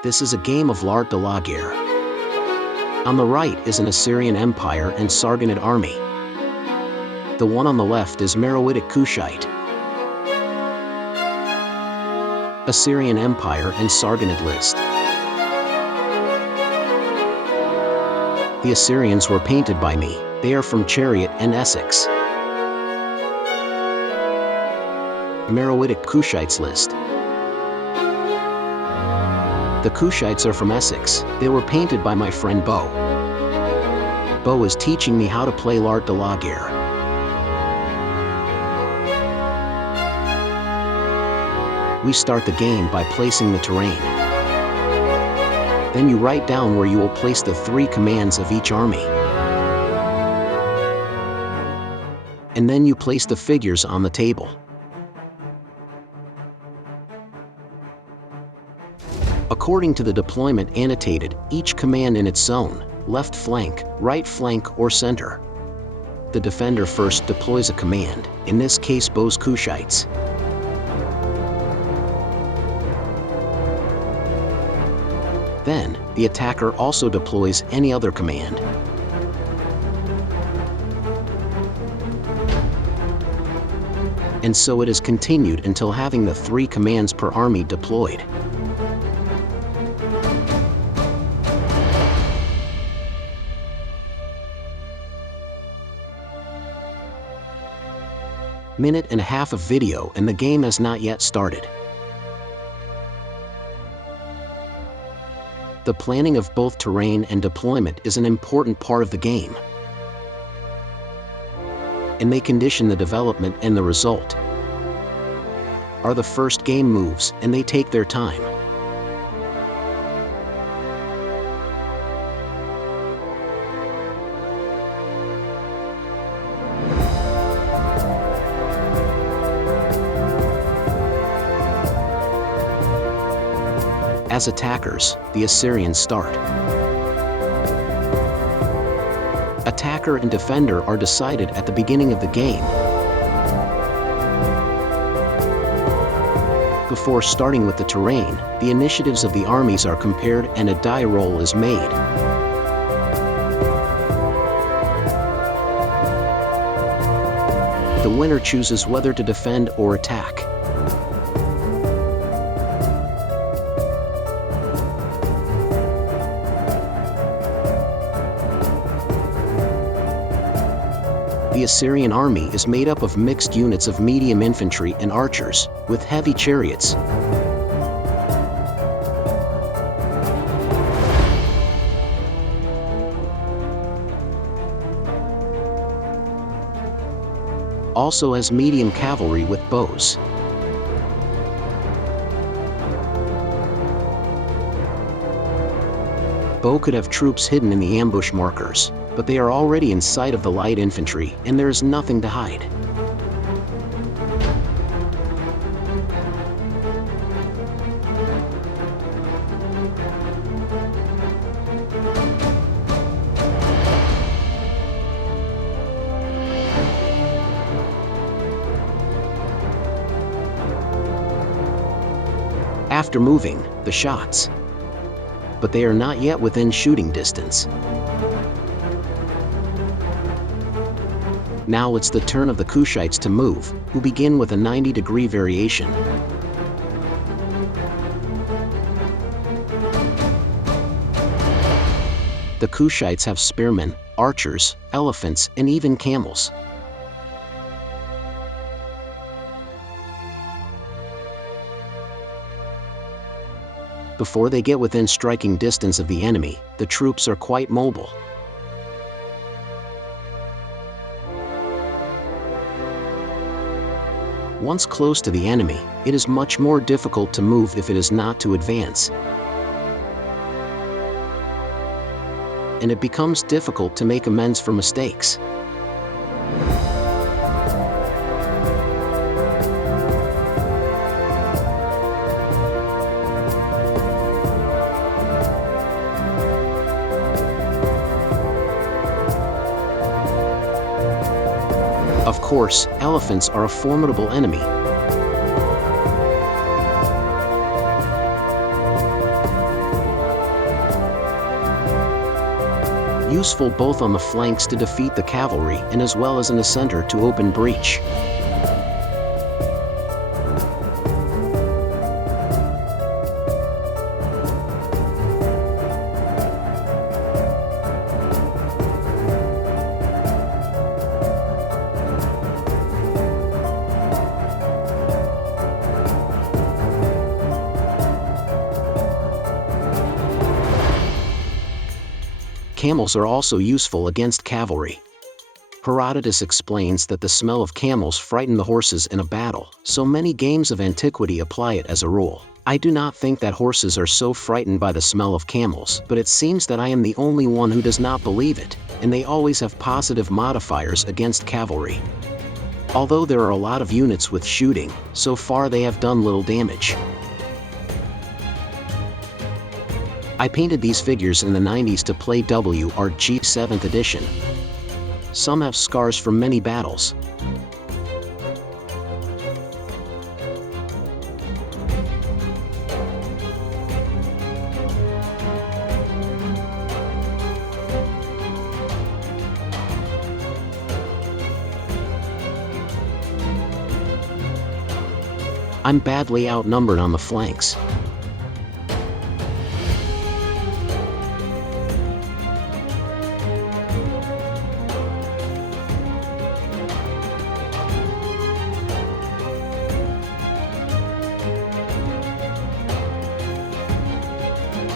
This is a game of L'Art de la Guerre. On the right is an Assyrian Empire and Sargonid army. The one on the left is Meroitic Kushite. Assyrian Empire and Sargonid list. The Assyrians were painted by me. They are from Chariot and Essex. Meroitic Kushites list. The Kushites are from Essex. They were painted by my friend Bo. Bo is teaching me how to play L'Art de la Guerre. We start the game by placing the terrain. Then you write down where you will place the 3 commands of each army. And then you place the figures on the table. According to the deployment annotated, each command in its zone, left flank, right flank, or center. The defender first deploys a command, in this case Bo's Kushites. Then, the attacker also deploys any other command. And so it is continued until having the 3 commands per army deployed. Minute and a half of video and the game has not yet started. The planning of both terrain and deployment is an important part of the game. And they condition the development, and the result are the first game moves, and they take their time. As attackers, the Assyrians start. Attacker and defender are decided at the beginning of the game. Before starting with the terrain, the initiatives of the armies are compared and a die roll is made. The winner chooses whether to defend or attack. The Assyrian army is made up of mixed units of medium infantry and archers, with heavy chariots. Also has medium cavalry with bows. Bo could have troops hidden in the ambush markers, but they are already in sight of the light infantry, and there is nothing to hide. After moving, the shots. But they are not yet within shooting distance. Now it's the turn of the Kushites to move, who begin with a 90-degree variation. The Kushites have spearmen, archers, elephants, and even camels. Before they get within striking distance of the enemy, the troops are quite mobile. Once close to the enemy, it is much more difficult to move if it is not to advance. And it becomes difficult to make amends for mistakes. Of course, elephants are a formidable enemy. useful both on the flanks to defeat the cavalry and as well as in the center to open breach. Camels are also useful against cavalry. Herodotus explains that the smell of camels frighten the horses in a battle, so many games of antiquity apply it as a rule. I do not think that horses are so frightened by the smell of camels, but it seems that I am the only one who does not believe it, and they always have positive modifiers against cavalry. Although there are a lot of units with shooting, so far they have done little damage. I painted these figures in the 90s to play WRG 7th edition. Some have scars from many battles. I'm badly outnumbered on the flanks.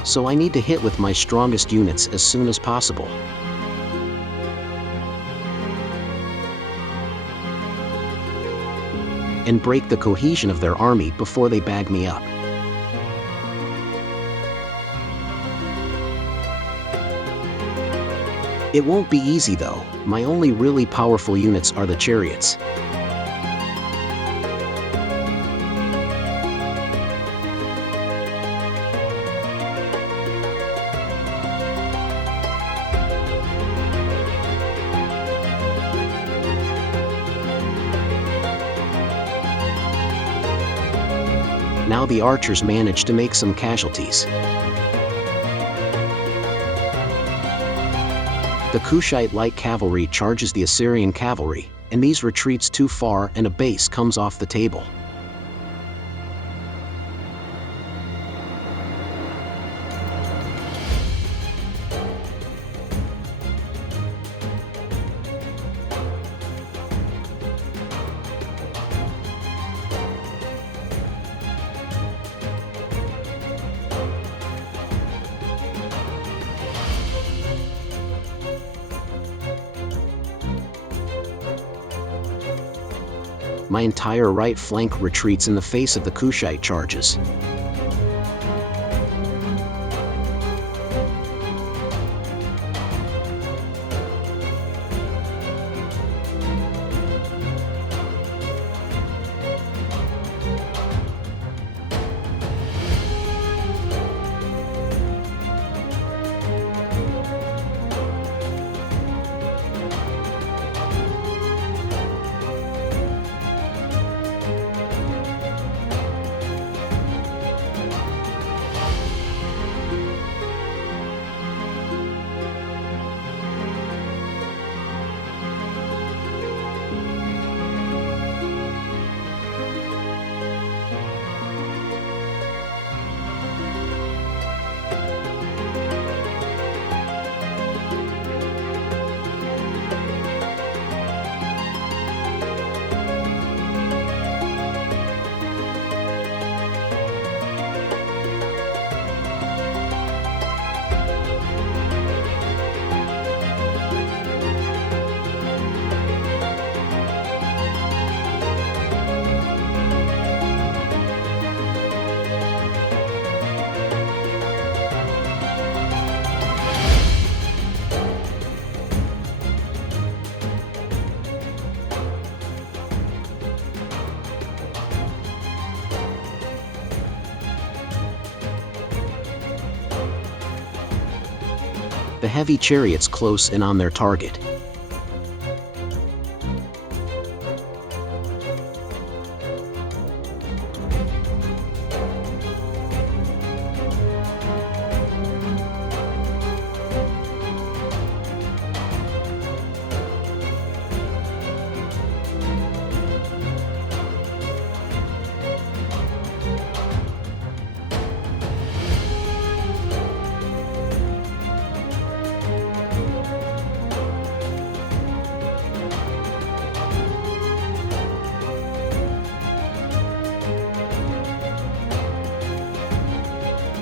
So I need to hit with my strongest units as soon as possible. And break the cohesion of their army before they bag me up. It won't be easy though. My only really powerful units are the chariots. Now the archers manage to make some casualties. The Kushite light cavalry charges the Assyrian cavalry, and these retreats too far and a base comes off the table. My entire right flank retreats in the face of the Kushite charges. The heavy chariots close in on their target.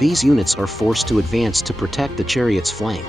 These units are forced to advance to protect the chariot's flank.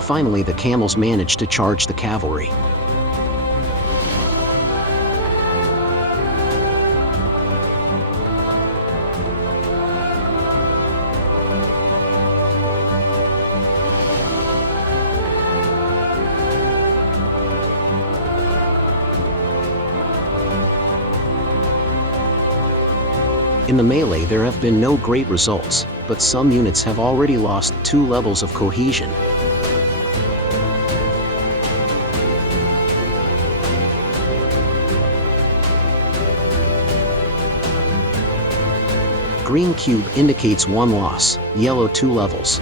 Finally, the camels managed to charge the cavalry. In the melee, there have been no great results, but some units have already lost 2 levels of cohesion. Green cube indicates 1 loss, yellow 2 levels.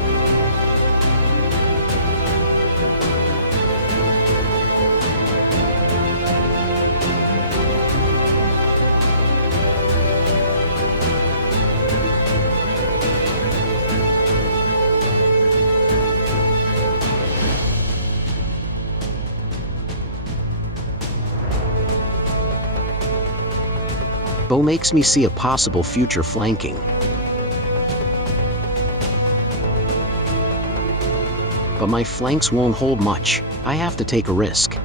Bow makes me see a possible future flanking. But my flanks won't hold much. I have to take a risk.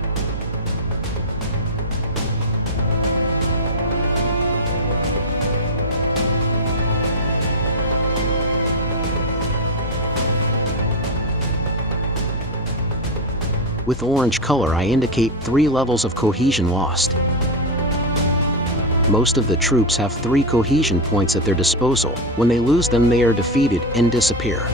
With orange color, I indicate 3 levels of cohesion lost. Most of the troops have 3 cohesion points at their disposal. When they lose them, they are defeated and disappear.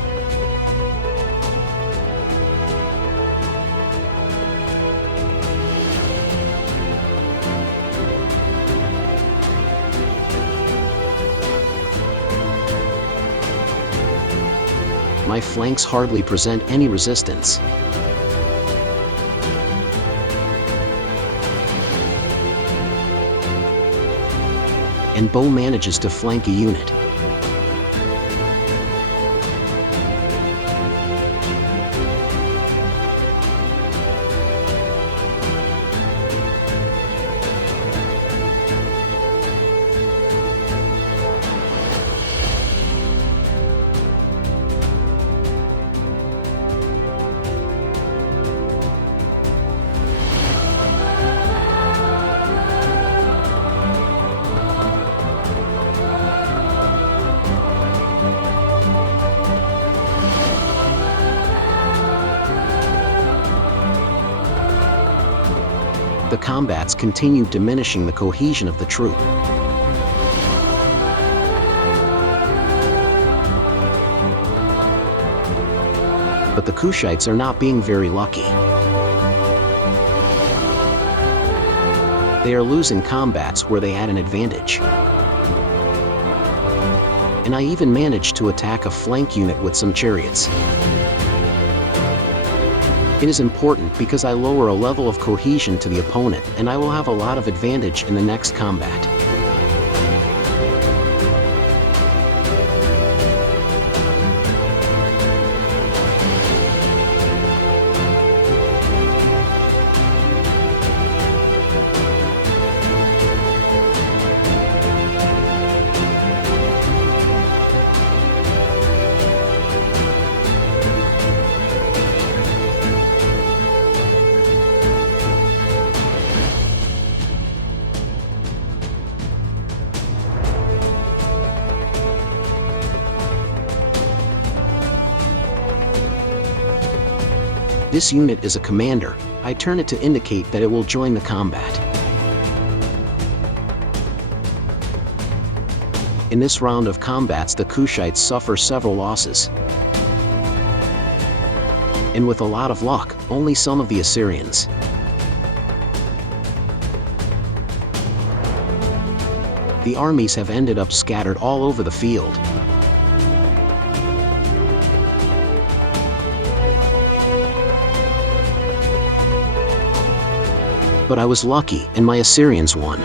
My flanks hardly present any resistance. And Bow manages to flank a unit. The combats continued diminishing the cohesion of the troop. But the Kushites are not being very lucky. They are losing combats where they had an advantage. And I even managed to attack a flank unit with some chariots. It is important because I lower a level of cohesion to the opponent, and I will have a lot of advantage in the next combat. This unit is a commander. I turn it to indicate that it will join the combat. In this round of combats, the Kushites suffer several losses. And with a lot of luck, only some of the Assyrians. The armies have ended up scattered all over the field. But I was lucky, and my Assyrians won.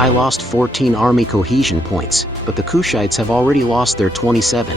I lost 14 army cohesion points, but the Kushites have already lost their 27.